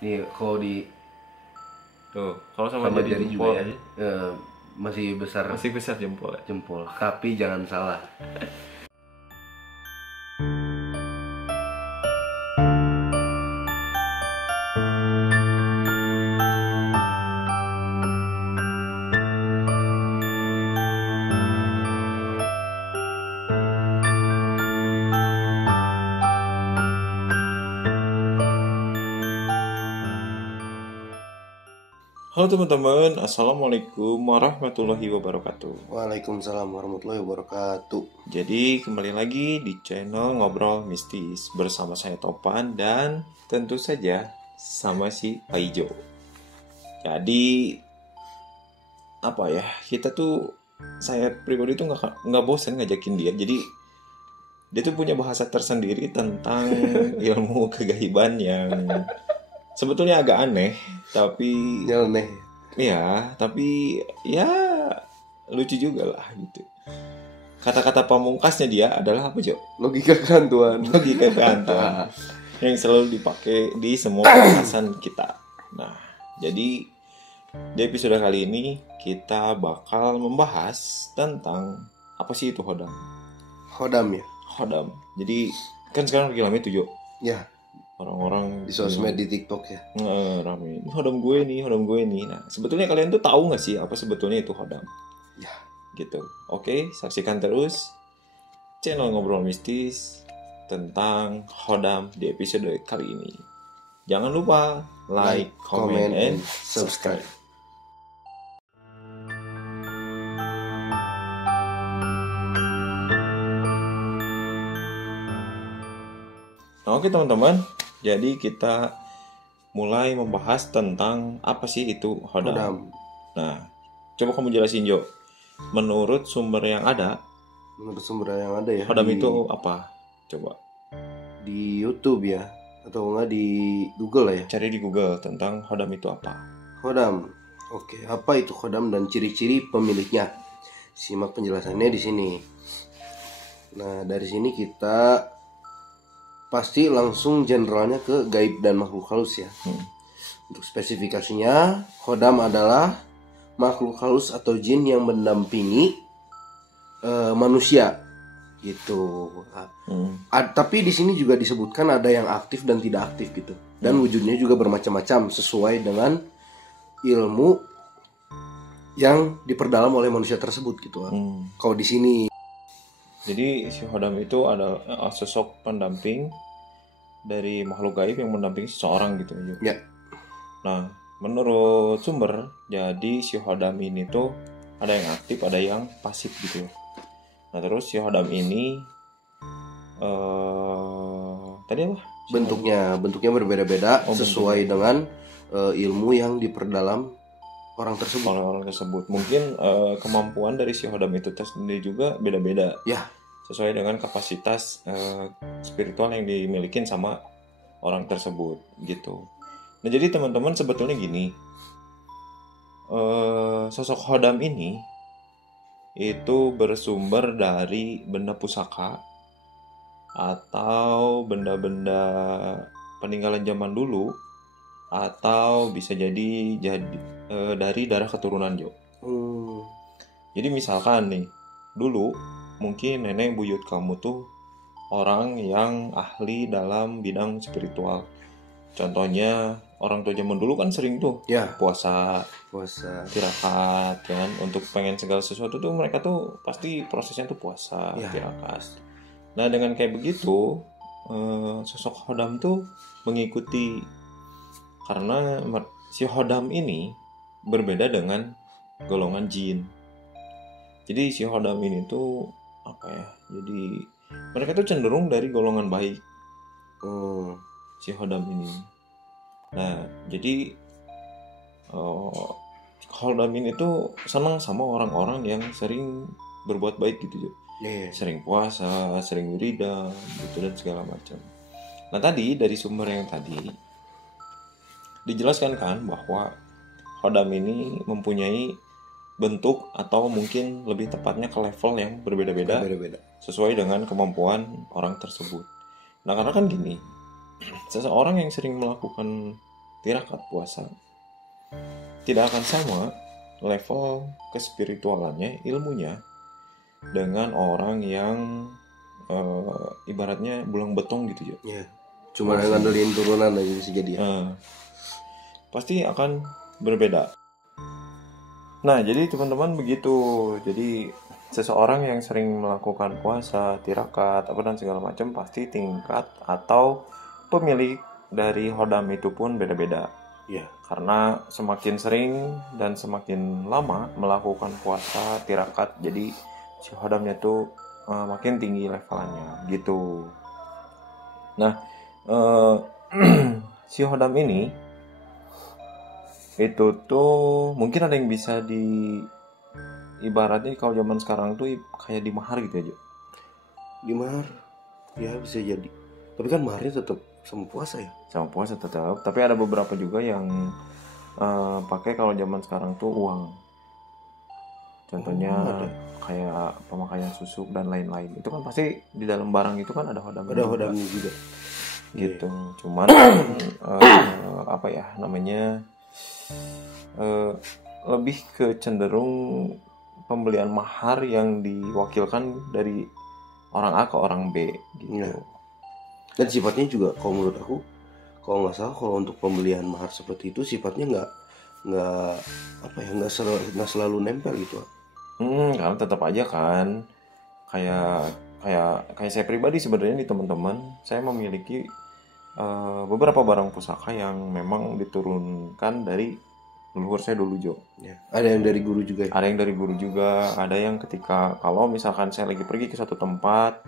Nih kalau di Tuh, kalau sama sama jari jari jempol juga ya, aja masih besar masih besar jempol ya. jempol. Tapi jangan salah. Halo teman-teman, Assalamualaikum warahmatullahi wabarakatuh. Waalaikumsalam warahmatullahi wabarakatuh. Jadi kembali lagi di channel Ngobrol Mistis bersama saya Topan dan tentu saja sama si Paijo. Jadi apa ya, kita tuh saya pribadi tuh nggak bosan ngajakin dia. Jadi dia tuh punya bahasa tersendiri tentang ilmu kegaiban yang sebetulnya agak aneh, tapi Nyeleneh. ya, tapi ya lucu juga lah gitu. Kata-kata pamungkasnya dia adalah apa, Jo? Logika kehantuan. Logika kehantuan yang selalu dipakai di semua pembahasan kita. Nah, jadi di episode kali ini kita bakal membahas tentang apa sih itu hodam. Hodam ya. Hodam. Jadi kan sekarang lagi rame tuh, Jo. Ya, Orang-orang di sosmed di TikTok ya. rame. Ini hodam gue nih, hodam gue nih. Nah, sebetulnya kalian tuh tahu nggak sih apa sebetulnya itu hodam? Ya. Gitu. Oke, saksikan terus channel Ngobrol Mistis tentang hodam di episode kali ini. Jangan lupa like, comment, and subscribe. Nah, oke teman-teman, jadi kita mulai membahas tentang apa sih itu hodam. Hodam. Nah, coba kamu jelasin, Jo. Menurut sumber yang ada, Menurut sumber yang ada ya. hodam di, itu apa? Coba di YouTube ya, atau enggak di Google lah ya. cari di Google tentang hodam itu apa. Hodam. Oke, apa itu hodam dan ciri-ciri pemiliknya? Simak penjelasannya di sini. Nah, dari sini kita pasti langsung generalnya ke gaib dan makhluk halus ya. Untuk spesifikasinya, hodam adalah makhluk halus atau jin yang mendampingi manusia gitu. Tapi di sini juga disebutkan ada yang aktif dan tidak aktif gitu. Dan wujudnya juga bermacam-macam sesuai dengan ilmu yang diperdalam oleh manusia tersebut gitu. Kalau di sini Jadi si hodam itu ada sosok pendamping dari makhluk gaib yang mendampingi seseorang gitu, Jo. ya, Nah, menurut sumber, jadi si hodam ini tuh ada yang aktif, ada yang pasif gitu. Nah, terus si hodam ini tadi apa? bentuknya berbeda-beda sesuai dengan ilmu yang diperdalam orang tersebut. Orang-orang tersebut. Mungkin kemampuan dari si hodam itu sendiri juga beda-beda. Ya, Sesuai dengan kapasitas spiritual yang dimilikin sama orang tersebut gitu. Nah, jadi teman-teman sebetulnya gini, sosok hodam ini itu bersumber dari benda pusaka atau benda-benda peninggalan zaman dulu, atau bisa jadi dari darah keturunan, Jo. Jadi misalkan nih, dulu mungkin nenek buyut kamu tuh orang yang ahli dalam bidang spiritual. Contohnya orang tua zaman dulu kan sering tuh ya, puasa, tirakat. kan, untuk pengen segala sesuatu tuh mereka tuh pasti prosesnya tuh puasa, Ya. tirakat. Nah, dengan kayak begitu sosok hodam tuh mengikuti, karena si hodam ini berbeda dengan golongan jin. Jadi si hodam ini tuh apa ya? Jadi mereka tuh cenderung dari golongan baik. Si hodam ini. Nah, jadi hodam ini tuh senang sama orang-orang yang sering berbuat baik gitu, Jo. Sering puasa, sering wiridan gitu dan segala macam. Nah, tadi dari sumber yang tadi dijelaskan kan bahwa hodam ini mempunyai bentuk atau mungkin lebih tepatnya ke level yang berbeda-beda sesuai dengan kemampuan orang tersebut. Nah, karena kan gini, seseorang yang sering melakukan tirakat puasa, tidak akan sama level kespiritualannya, ilmunya dengan orang yang ibaratnya bulang betong gitu ya. Ya. Cuma ngandelin turunan aja bisa jadi ya. Pasti akan berbeda. Nah, jadi teman-teman begitu. Jadi seseorang yang sering melakukan puasa, tirakat, apa dan segala macam pasti tingkat atau pemilik dari hodam itu pun beda-beda. Ya. Karena semakin sering dan semakin lama melakukan puasa, tirakat, jadi si hodamnya tuh makin tinggi levelannya gitu. Nah, si hodam ini itu tuh mungkin ada yang bisa ibaratnya kalau zaman sekarang tuh kayak di mahar gitu aja. Di mahar ya bisa jadi, tapi kan maharnya tetap sama puasa ya. Sama puasa tetap, tapi ada beberapa juga yang pakai kalau zaman sekarang tuh uang. Contohnya kayak pemakaian susu dan lain-lain. Itu kan pasti di dalam barang itu kan ada hodamnya. Ada hodamnya juga. Gitu. Cuman apa ya namanya? Lebih ke cenderung pembelian mahar yang diwakilkan dari orang A ke orang B gitu. Ya. Dan sifatnya juga kalau menurut aku, kalau nggak salah, kalau untuk pembelian mahar seperti itu sifatnya nggak selalu nempel gitu. Karena tetap aja kan kayak saya pribadi sebenarnya nih teman-teman, saya memiliki beberapa barang pusaka yang memang diturunkan dari leluhur saya dulu Jo. Ya. Ada yang dari guru juga ya? Ada yang dari guru juga, ada yang ketika kalau misalkan saya lagi pergi ke satu tempat,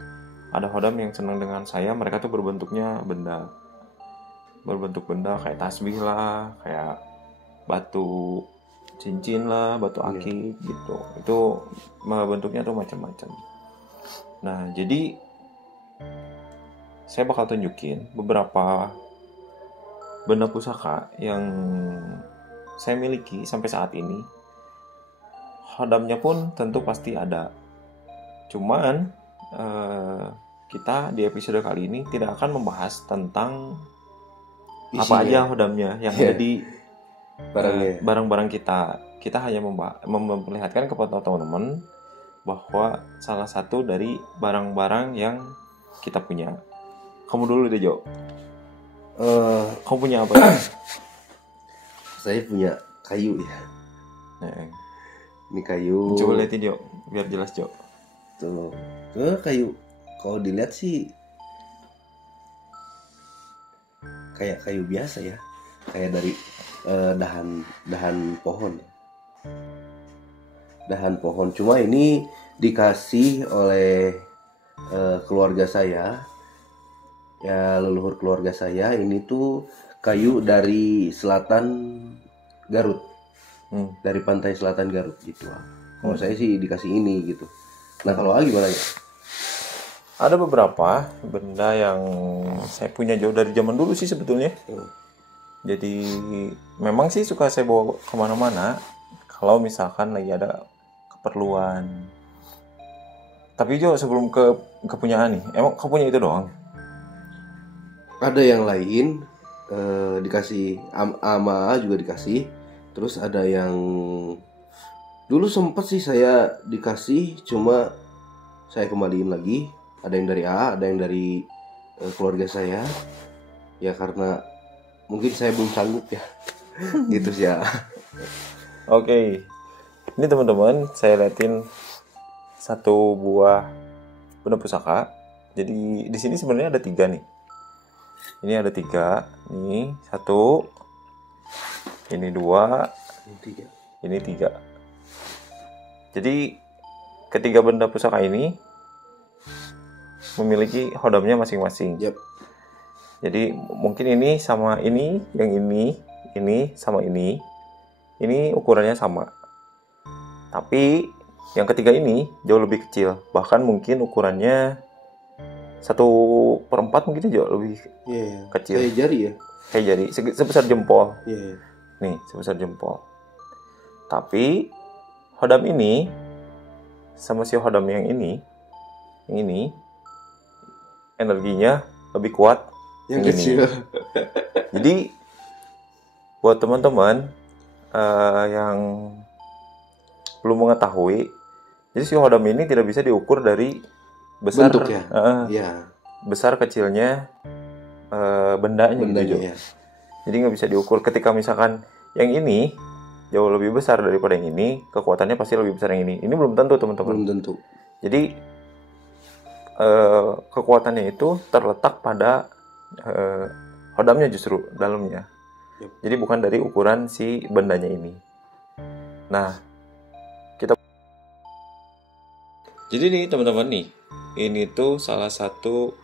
ada hodam yang senang dengan saya, mereka tuh berbentuk benda kayak tasbih lah, kayak batu cincin lah, batu akik gitu. Itu bentuknya tuh macam-macam. Nah, jadi saya bakal tunjukin beberapa benda pusaka yang saya miliki sampai saat ini. Hodamnya pun tentu pasti ada. Cuman kita di episode kali ini tidak akan membahas tentang isinya, apa aja hodamnya yang ada di barang-barang kita. Kita hanya memperlihatkan kepada teman-teman bahwa salah satu dari barang-barang yang kita punya. Kamu dulu deh Jo. Kamu punya apa? Saya punya kayu ya. Ini kayu. Coba liatin Jo, biar jelas Jo. Tuh, kayu. Kalau dilihat sih kayak kayu biasa ya, kayak dari dahan pohon. Dahan pohon. Cuma ini dikasih oleh keluarga saya. Ya, leluhur keluarga saya. Ini tuh kayu dari selatan Garut. Dari pantai selatan Garut gitu. Kalau saya sih dikasih ini gitu. Nah, kalau gimana ya? Ada beberapa benda yang saya punya jauh dari zaman dulu sih sebetulnya. Jadi memang sih suka saya bawa kemana-mana kalau misalkan lagi ada keperluan. Tapi Jo, sebelum kepunyaan nih, emang kamu punya itu doang? Ada yang lain dikasih, ama juga dikasih. Terus ada yang dulu sempat sih saya dikasih, cuma saya kembaliin lagi. Ada yang dari A, ada yang dari keluarga saya. Ya karena mungkin saya belum sanggup ya. Gitu sih ya. Oke. Ini teman-teman, saya liatin satu buah benda pusaka. Jadi di sini sebenarnya ada 3 nih. Ini ada 3. Nih 1. Ini 2. Ini 3. Jadi ketiga benda pusaka ini memiliki hodamnya masing-masing. Yep. Jadi mungkin ini sama ini, yang ini sama ini ukurannya sama. Tapi yang ketiga ini jauh lebih kecil, bahkan mungkin ukurannya 1/4 mungkin jauh lebih kecil. Kayak jari ya? Kayak jari, sebesar jempol. Nih, sebesar jempol. Tapi hodam ini sama si hodam yang ini energinya lebih kuat yang kecil. Jadi buat teman-teman yang belum mengetahui, jadi si hodam ini tidak bisa diukur dari besar bentuknya. Iya. besar kecilnya bendanya gitu. Ya. Jadi nggak bisa diukur. Ketika misalkan yang ini jauh lebih besar daripada yang ini, kekuatannya pasti lebih besar yang ini. Ini belum tentu teman-teman. Belum tentu. Jadi kekuatannya itu terletak pada hodamnya justru dalamnya. Jadi bukan dari ukuran si bendanya ini. Nah, jadi nih teman-teman nih, ini tuh salah satu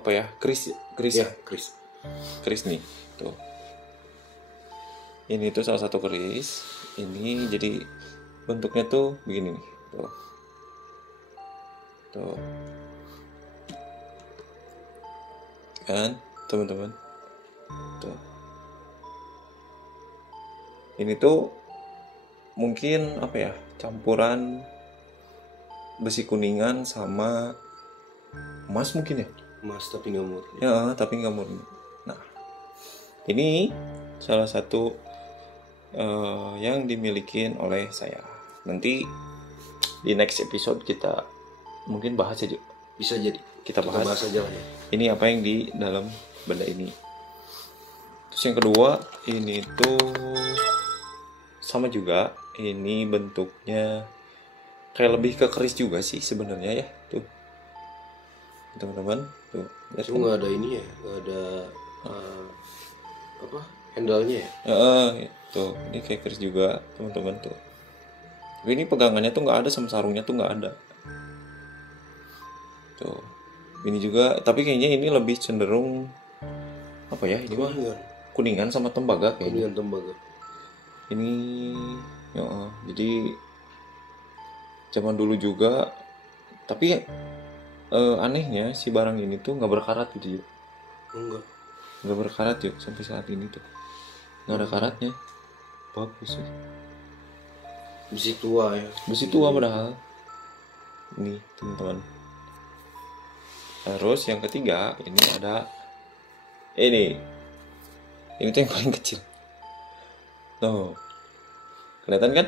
apa ya, keris nih, tuh. Ini tuh salah satu keris. Ini jadi bentuknya tuh begini nih, tuh. Kan, teman-teman, tuh. Ini tuh mungkin apa ya, campuran besi kuningan sama emas mungkin ya. Emas tapi nggak murni. Ya, tapi nggak murni. Nah, ini salah satu yang dimiliki oleh saya. Nanti di next episode kita mungkin bahas aja. Bisa jadi. Kita bahas aja lah ya. Ini apa yang di dalam benda ini. Terus yang kedua, ini tuh sama juga. Ini bentuknya kayak lebih ke keris juga sih sebenarnya ya, tuh teman-teman, tuh lihat kan? Nggak ada ini ya, nggak ada handle-nya ya. Tuh ini kayak keris juga teman-teman tuh. Tapi ini pegangannya tuh nggak ada, sama sarungnya tuh nggak ada. Tuh ini juga, tapi kayaknya ini lebih cenderung apa ya, ini mah kuningan sama tembaga kayaknya. Kuningan tembaga. Ini jadi zaman dulu juga, tapi anehnya si barang ini tuh nggak berkarat gitu yuk. Nggak berkarat yuk sampai saat ini tuh nggak ada karatnya. Bagus sih. Besi tua ya. Besi tua padahal. Ini teman-teman. Terus yang ketiga ini ada ini tuh yang paling kecil. Tuh kelihatan kan?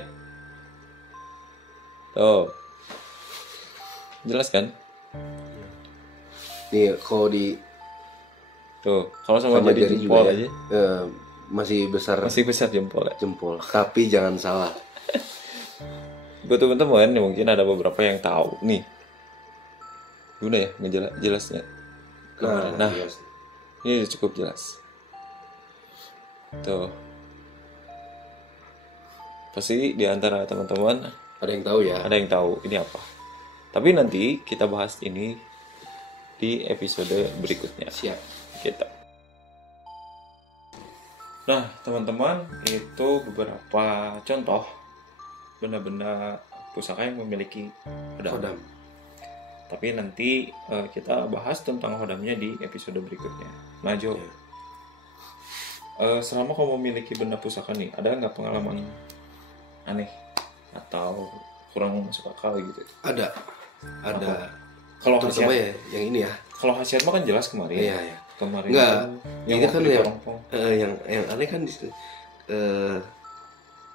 Tuh, jelas kan? Nih kalau di tuh, kalau sama jadi jempol juga aja, masih besar jempol ya. Jempol. Tapi jangan salah. Buat teman-teman mungkin ada beberapa yang tahu nih. Udah ya jelasnya. Nah, ini cukup jelas. Tuh, pasti di antara teman-teman ada yang tahu ya. Ada yang tahu ini apa. Tapi nanti kita bahas ini di episode berikutnya. Siap. Gitu. Nah, teman-teman, itu beberapa contoh benda-benda pusaka yang memiliki hodam. Tapi nanti kita bahas tentang hodamnya di episode berikutnya. Nah, Jo, selama kamu memiliki benda pusaka nih, ada nggak pengalaman aneh atau kurang masuk akal gitu? Ada. Kalau terutama ya yang ini ya. Kalau khasiat mah kan jelas kemarin. Iya. Kemarin enggak, yang ini kan yang aneh kan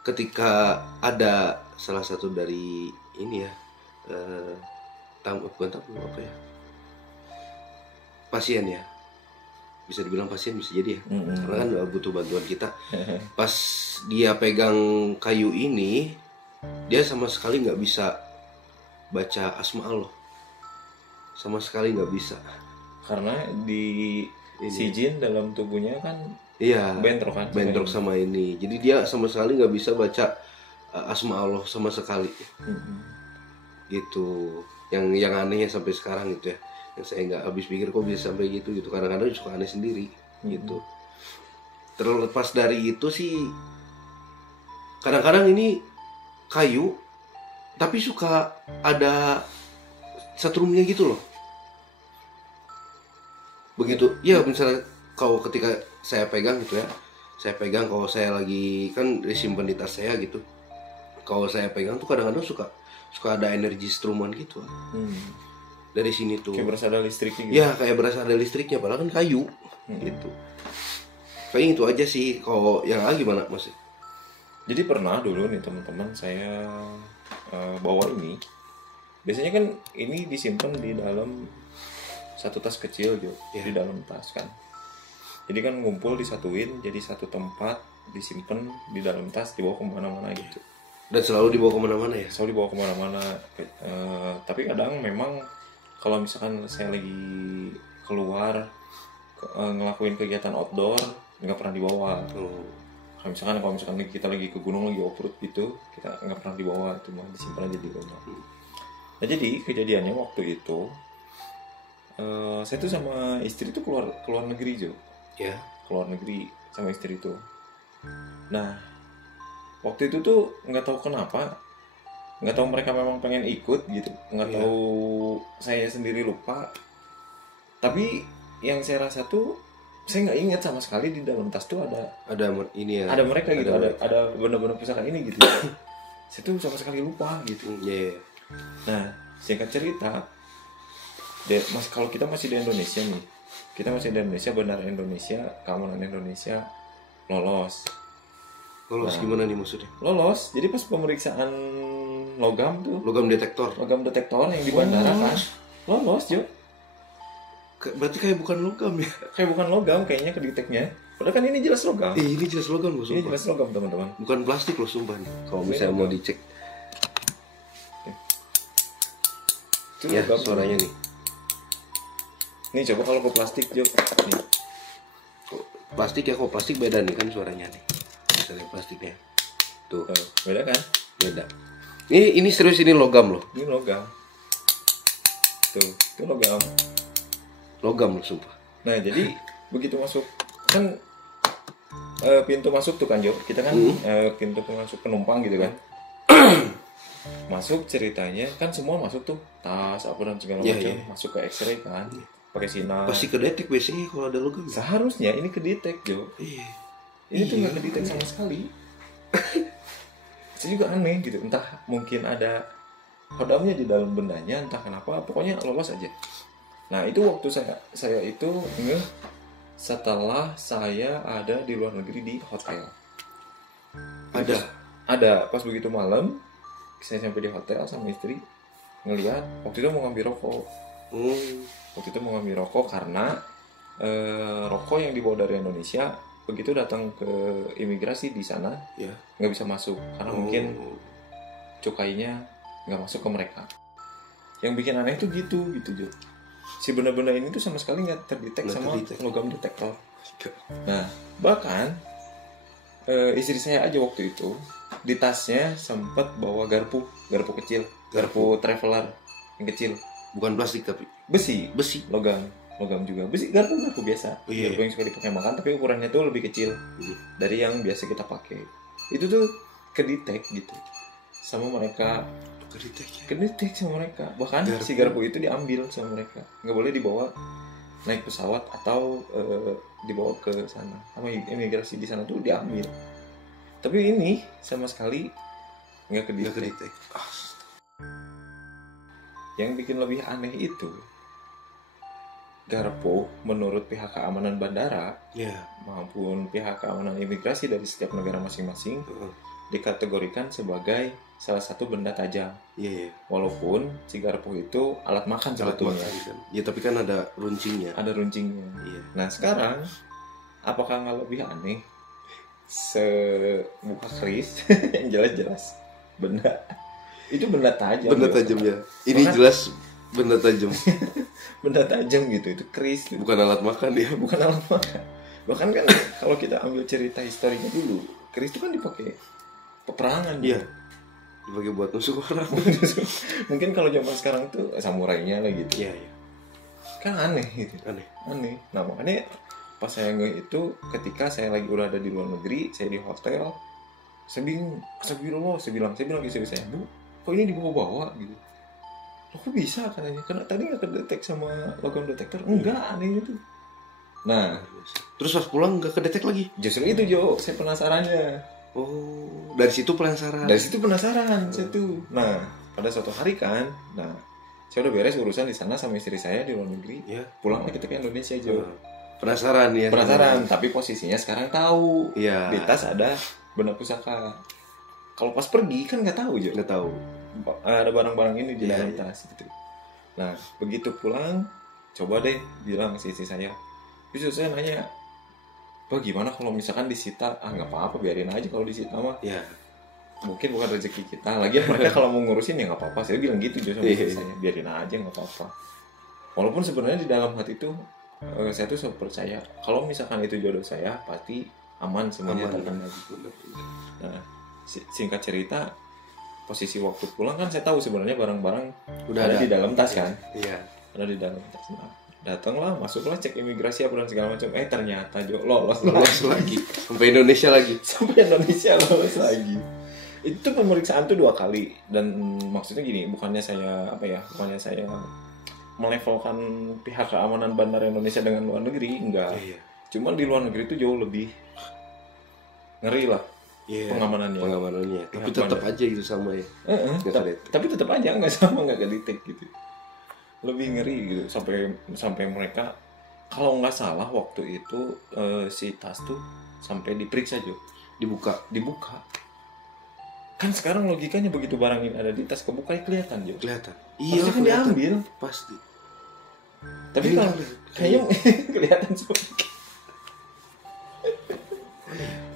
ketika ada salah satu dari ini ya, bukan tamu apa ya, pasien ya, bisa dibilang pasien, bisa jadi ya, karena kan butuh bantuan kita. Pas dia pegang kayu ini, dia sama sekali nggak bisa baca asma Allah, sama sekali nggak bisa, karena di si jin dalam tubuhnya kan bentrok sama ini. Jadi dia sama sekali nggak bisa baca asma Allah sama sekali. Gitu yang anehnya sampai sekarang gitu ya, yang saya nggak habis pikir kok bisa sampai gitu. Kadang-kadang suka aneh sendiri gitu. Terlepas dari itu sih, kadang-kadang ini kayu tapi suka ada setrumnya gitu loh. Begitu ya, misalnya kalau ketika saya pegang gitu ya, kalau saya lagi kan disimpan di tas saya gitu, kalau saya pegang tuh kadang-kadang suka ada energi struman gitu dari sini tuh, kayak berasa ada listriknya gitu. Ya kayak berasa ada listriknya, padahal kan kayu gitu. Paling itu aja sih. Kalau yang A gimana Mas? Jadi pernah dulu nih teman-teman saya bawa ini. Biasanya kan ini disimpan di dalam satu tas kecil Jo, di dalam tas kan. Jadi kan ngumpul disatuin jadi satu tempat, disimpan di dalam tas, dibawa kemana-mana gitu. Dan selalu dibawa kemana-mana ya? Selalu dibawa kemana-mana. Tapi kadang memang kalau misalkan saya lagi keluar ngelakuin kegiatan outdoor, nggak pernah dibawa. Kalau misalkan kita lagi ke gunung, lagi off-road gitu, kita nggak pernah dibawa, cuma disimpan aja di rumah. Nah jadi kejadiannya waktu itu saya tuh sama istri tuh keluar negeri Jo. Ya. Keluar negeri sama istri tuh. Nah waktu itu tuh nggak tahu kenapa, nggak tahu mereka memang pengen ikut gitu, nggak tahu saya sendiri lupa. Tapi yang saya rasa tuh saya nggak ingat sama sekali di dalam tas tuh ada ini ya. Ada mereka gitu, ada benar-benar pusaka ini gitu. Saya tuh sama sekali lupa gitu. Nah singkat cerita, Mas, kalau kita masih di Indonesia nih, Bandara Indonesia, keamanan Indonesia lolos. Lolos gimana nih maksudnya? Lolos. Jadi pas pemeriksaan logam detektor yang di bandara kan lolos Jo. Berarti kayak bukan logam ya? Kayak bukan logam kayaknya kedeteknya. Padahal kan ini jelas logam. Ini jelas logam loh, Ini jelas logam teman-teman. Bukan plastik loh sumpah nih. Kalau misalnya mau dicek. Ya suaranya nih. Nih coba kalau ke plastik Jo. Nih. Plastik ya, kok plastik beda nih kan suaranya nih. Misalnya plastiknya. Tuh. Beda kan? Beda. Ini serius, ini logam loh. Ini logam. Tuh, itu logam. Logam loh sumpah. Nah jadi begitu masuk kan pintu masuk tuh kan Jo. Kita kan pintu masuk penumpang gitu kan. Masuk ceritanya kan semua masuk tuh tas apa dan segala macam masuk ke X-ray kan pakai sinar. Pasti kedetek biasanya kalau ada logam. Seharusnya ini kedetek Jo. Ini tuh nggak kedetek sama sekali. Saya juga aneh gitu, entah mungkin ada kodamnya di dalam bendanya, entah kenapa, pokoknya lolos aja. Nah itu waktu saya itu setelah saya ada di luar negeri di hotel. Ada pas begitu malam saya sampai di hotel sama istri ngelihat waktu itu mau ngambil rokok. Waktu itu mau ngambil rokok karena rokok yang dibawa dari Indonesia begitu datang ke imigrasi di sana nggak bisa masuk karena mungkin cukainya nggak masuk ke mereka. Yang bikin aneh itu gitu Jo. Si benda-benda ini tuh sama sekali nggak terdetek sama logam detektor. Nah bahkan istri saya aja waktu itu di tasnya sempat bawa garpu kecil, garpu traveler yang kecil. Bukan plastik tapi besi logam juga, besi garpu biasa. Garpu yang suka dipakai makan tapi ukurannya tuh lebih kecil dari yang biasa kita pakai. Itu tuh kedetek gitu sama mereka. Kedetek sama mereka. Bahkan si garpu itu diambil sama mereka, nggak boleh dibawa naik pesawat atau dibawa ke sana sama imigrasi di sana tuh diambil. Tapi ini sama sekali nggak kedetek. Yang bikin lebih aneh itu garpu menurut pihak keamanan bandara maupun pihak keamanan imigrasi dari setiap negara masing-masing dikategorikan sebagai salah satu benda tajam. Walaupun si garpu itu alat makan sebetulnya. Ya tapi kan ada runcingnya. Nah sekarang apakah nggak lebih aneh sebuka keris yang jelas-jelas benda itu benda tajam. Ya. Ini jelas benda tajam. Benda tajam gitu, itu keris gitu. Bukan alat makan ya. Bukan alat makan. Bahkan kan kalau kita ambil cerita historinya dulu, keris itu kan dipakai peperangan. Dipakai buat nusuk orang. Mungkin kalau zaman sekarang tuh samurainya lah gitu. Kan aneh gitu. Aneh. Nah makanya pas saya itu ketika saya lagi udah ada di luar negeri, saya di hotel, saya bingung. Astagfirullah, saya bilang ke istri saya, Bu, kok ini dibawa-bawa gitu. Kok bisa katanya? Karena tadi nggak kedetek sama logam detektor. Enggak, aneh itu. Nah, terus pas pulang nggak kedetek lagi? Justru itu Jo, saya penasarannya. Dari situ penasaran saya tuh. Nah, pada suatu hari kan, saya udah beres urusan di sana sama istri saya di luar negeri. Pulanglah kita ke Indonesia Jo. Penasaran ya. Penasaran, tapi posisinya sekarang tahu. Iya. Di tas ada benda pusaka. Kalau pas pergi kan nggak tahu Jo. Nggak tahu. Ada barang-barang ini di Iya, dalam iya. tas gitu. Nah, begitu pulang, coba deh bilang ke istri saya. Terus saya nanya, "Pak, gimana kalau misalkan disita?" "Ah, nggak apa-apa, biarin aja kalau disita mah. Ya. Mungkin bukan rezeki kita. Lagian mereka kalau mau ngurusin ya nggak apa-apa." Saya bilang gitu Jo sama istri saya, biarin aja nggak apa-apa. Walaupun sebenarnya di dalam hati itu saya tuh percaya kalau misalkan itu jodoh saya pasti aman semuanya terkendali. Nah, singkat cerita, posisi waktu pulang kan saya tahu sebenarnya barang-barang Udah ada ada di dalam tas kan, Iya. ada di dalam tas. Nah, datanglah, masuklah, cek imigrasi apa dan segala macam. Ternyata Jo lolos Lolos lagi. Sampai Indonesia lagi. sampai Indonesia lolos lagi. Itu pemeriksaan tuh 2 kali dan maksudnya gini, bukannya saya melevelkan pihak keamanan bandara Indonesia dengan luar negeri, enggak. Iya. Cuman di luar negeri itu jauh lebih ngeri lah Iya. pengamanannya. Tapi tetap aja gitu sama ya. Nggak kedetek. Tapi tetap aja nggak sama, nggak kedetek gitu. Lebih ngeri gitu sampai mereka kalau nggak salah waktu itu si tas tuh sampai diperiksa Jo, Dibuka. Kan sekarang logikanya begitu barang ini ada di tas kebuka ya kelihatan Jo. Kelihatan. Iya, kan kelihatan. diambil. Pasti. Tapi Ini kalau kayaknya kelihatan semua.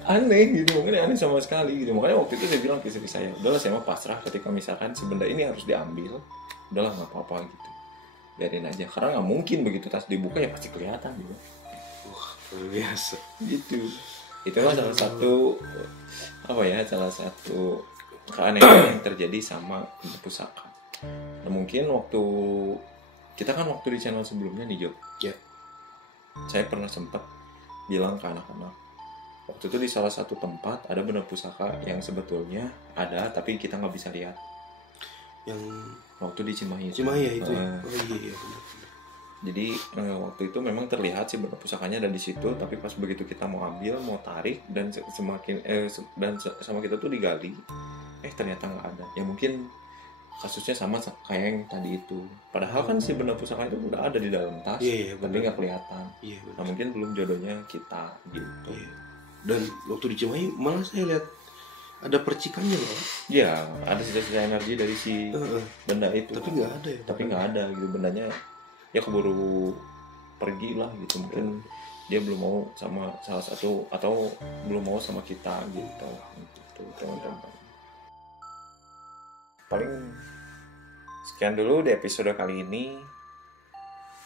Aneh gitu, makanya aneh sama sekali gitu. Makanya waktu itu saya bilang ke istri saya, udahlah saya mah pasrah ketika misalkan si benda ini harus diambil, udahlah nggak apa-apa gitu, biarin aja. Karena nggak mungkin begitu tas dibuka ya pasti kelihatan gitu. Wah, luar biasa. Gitu. Itulah salah satu keanehan yang terjadi sama benda pusaka. Nah, mungkin waktu di channel sebelumnya nih Jo, Ya. saya pernah sempat bilang ke anak-anak, waktu itu di salah satu tempat ada benda pusaka yang sebetulnya ada tapi kita nggak bisa lihat. Yang Waktu di Cimahi. Cimahi ya itu. Nah, Oh iya. Benar. jadi waktu itu memang terlihat sih benda pusakanya ada di situ, tapi pas begitu kita mau ambil, mau tarik dan sama kita tuh digali, ternyata nggak ada. Ya mungkin kasusnya sama kayak yang tadi itu. Padahal kan si benda pusaka itu udah ada di dalam tas, Iya, tapi benar. nggak kelihatan. Iya, benar. Nah mungkin belum jodohnya kita gitu. Iya. Dan waktu di Cimahi malah saya lihat ada percikannya loh. Ya, ada sisa-sisa energi dari si benda itu. Tapi nggak ada ya. Tapi nggak ada gitu, bendanya ya keburu pergi lah gitu. Mungkin dia belum mau sama salah satu atau belum mau sama kita gitu. Gitu teman-teman. Paling sekian dulu di episode kali ini.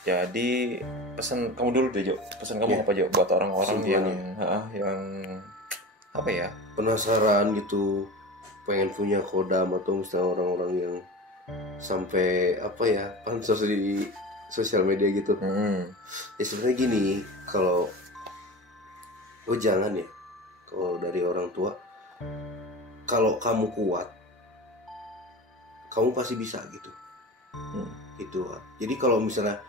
Jadi pesan kamu dulu deh Jo. Pesan kamu Ya. apa Jo buat orang-orang yang Kesimpulannya. apa ya? Penasaran gitu, pengen punya kodam atau misalnya orang-orang yang sampai pansos di sosial media gitu. Ya sebenarnya gini, kalau jangan ya, kalau dari orang tua, kalau kamu kuat, kamu pasti bisa gitu. Itu. Jadi kalau misalnya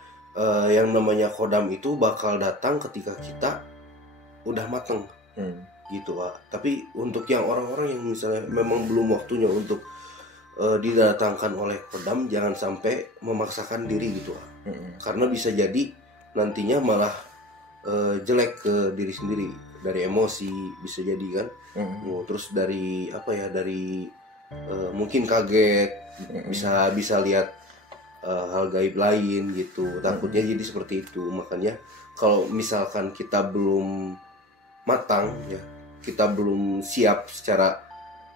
yang namanya kodam itu bakal datang ketika kita udah mateng. Gitu Pak. Tapi untuk yang orang-orang yang misalnya memang belum waktunya untuk didatangkan oleh kodam, jangan sampai memaksakan diri gitu Pak. Karena bisa jadi nantinya malah jelek ke diri sendiri, dari emosi bisa jadi kan. Terus dari mungkin kaget, bisa lihat hal gaib lain gitu. Takutnya jadi seperti itu. Makanya kalau misalkan kita belum matang ya, kita belum siap secara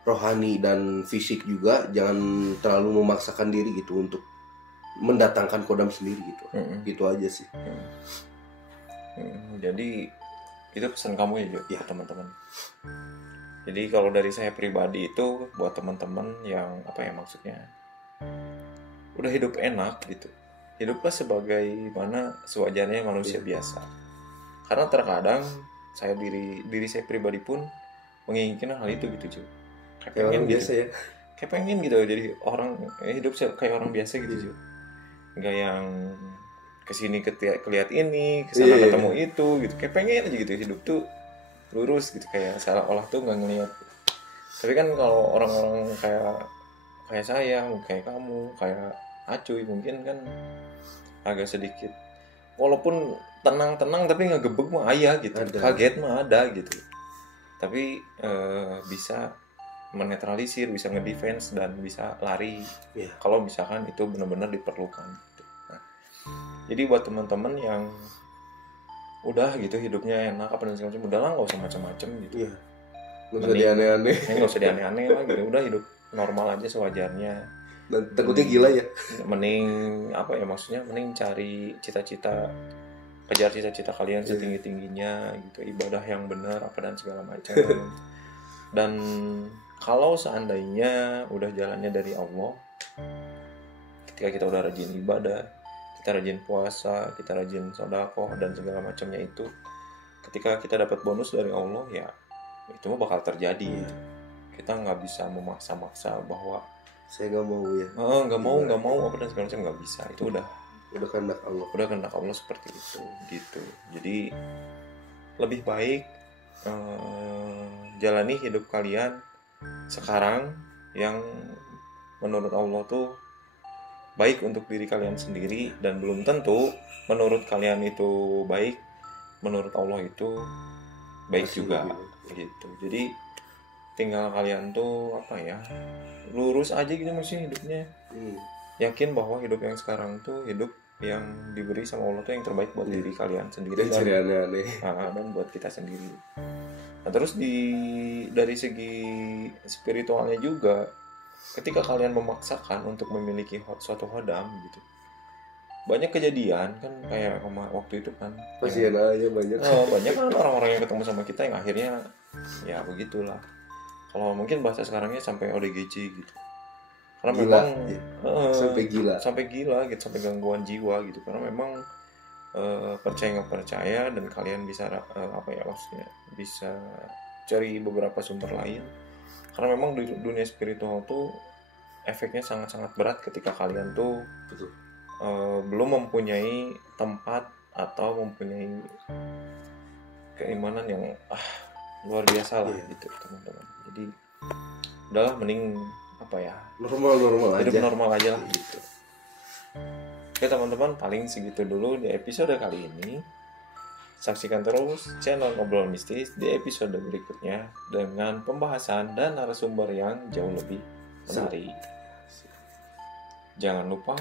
rohani dan fisik juga, jangan terlalu memaksakan diri gitu untuk mendatangkan kodam sendiri gitu. Gitu aja sih. Jadi itu pesan kamu ya Jo, Ya. ke teman-teman. Jadi kalau dari saya pribadi itu buat teman-teman yang maksudnya udah hidup enak gitu, hiduplah sebagaimana sewajarnya manusia biasa. Karena terkadang diri saya pribadi pun menginginkan hal itu gitu Jo. Kayak orang biasa ya. Kayak pengen gitu jadi orang hidup kayak orang biasa gitu Jo. Nggak yang kesini kelihat ini, kesana ketemu itu gitu. Kayak pengen aja gitu hidup tuh lurus gitu, kayak seolah-olah tuh nggak ngelihat. Tapi kan kalau orang-orang kayak saya, kayak kamu, kayak Acuy mungkin kan agak sedikit walaupun tenang-tenang tapi ngegebek mah ayah gitu, Ada. kaget mah ada gitu, tapi bisa menetralisir, bisa ngedefense dan bisa lari Iya. kalau misalkan itu benar-benar diperlukan gitu. Nah, jadi buat teman-teman yang udah gitu hidupnya enak apa dan segala macam, udahlah nggak usah macam-macam gitu. Iya. Nggak usah dianeh-aneh. Nggak usah dianeh-aneh lah gitu, udah hidup normal aja sewajarnya. Dan takutnya gila ya. Mending apa ya, maksudnya mending cari cita-cita, kejar cita-cita kalian setinggi-tingginya gitu, ibadah yang benar apa dan segala macam. Dan kalau seandainya udah jalannya dari Allah, ketika kita udah rajin ibadah, kita rajin puasa, kita rajin sedekah dan segala macamnya itu, ketika kita dapat bonus dari Allah ya itu mah bakal terjadi gitu. Kita nggak bisa memaksa-maksa bahwa Saya nggak mau ya. nggak mau apa dan segala macam, nggak bisa. Itu udah kehendak Allah. Udah kehendak Allah seperti itu gitu. Jadi lebih baik jalani hidup kalian sekarang yang menurut Allah tuh baik untuk diri kalian sendiri, dan belum tentu menurut kalian itu baik, menurut Allah itu baik Masih juga lebih. gitu. Jadi tinggal kalian tuh apa ya, lurus aja gitu maksudnya hidupnya. Yakin bahwa hidup yang sekarang tuh hidup yang diberi sama Allah tuh yang terbaik buat diri kalian sendiri Dan jadi aneh-aneh. dan buat kita sendiri. Nah terus dari segi spiritualnya juga, ketika kalian memaksakan untuk memiliki suatu hodam gitu, banyak kejadian kan, kayak waktu itu kan Kasihan aja banyak. banyak kan orang-orang yang ketemu sama kita yang akhirnya ya begitulah. Kalau mungkin bahasa sekarangnya sampai ODGJ gitu. Karena Gila, memang sampai gila gitu, sampai gangguan jiwa gitu, karena memang percaya nggak percaya, dan kalian bisa apa ya, maksudnya bisa cari beberapa sumber lain, karena memang di dunia spiritual tuh efeknya sangat-sangat berat ketika kalian tuh Betul. belum mempunyai tempat atau mempunyai keimanan yang luar biasa lah gitu teman-teman. Jadi udahlah, mending apa ya, normal hidup aja. normal aja lah gitu. Oke teman-teman, paling segitu dulu di episode kali ini. Saksikan terus channel Ngobrol Mistis di episode berikutnya dengan pembahasan dan narasumber yang jauh lebih menarik. Jangan lupa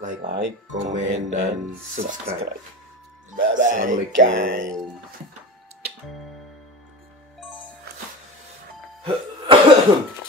like, komen, dan subscribe. Bye-bye guys. Assalamualaikum.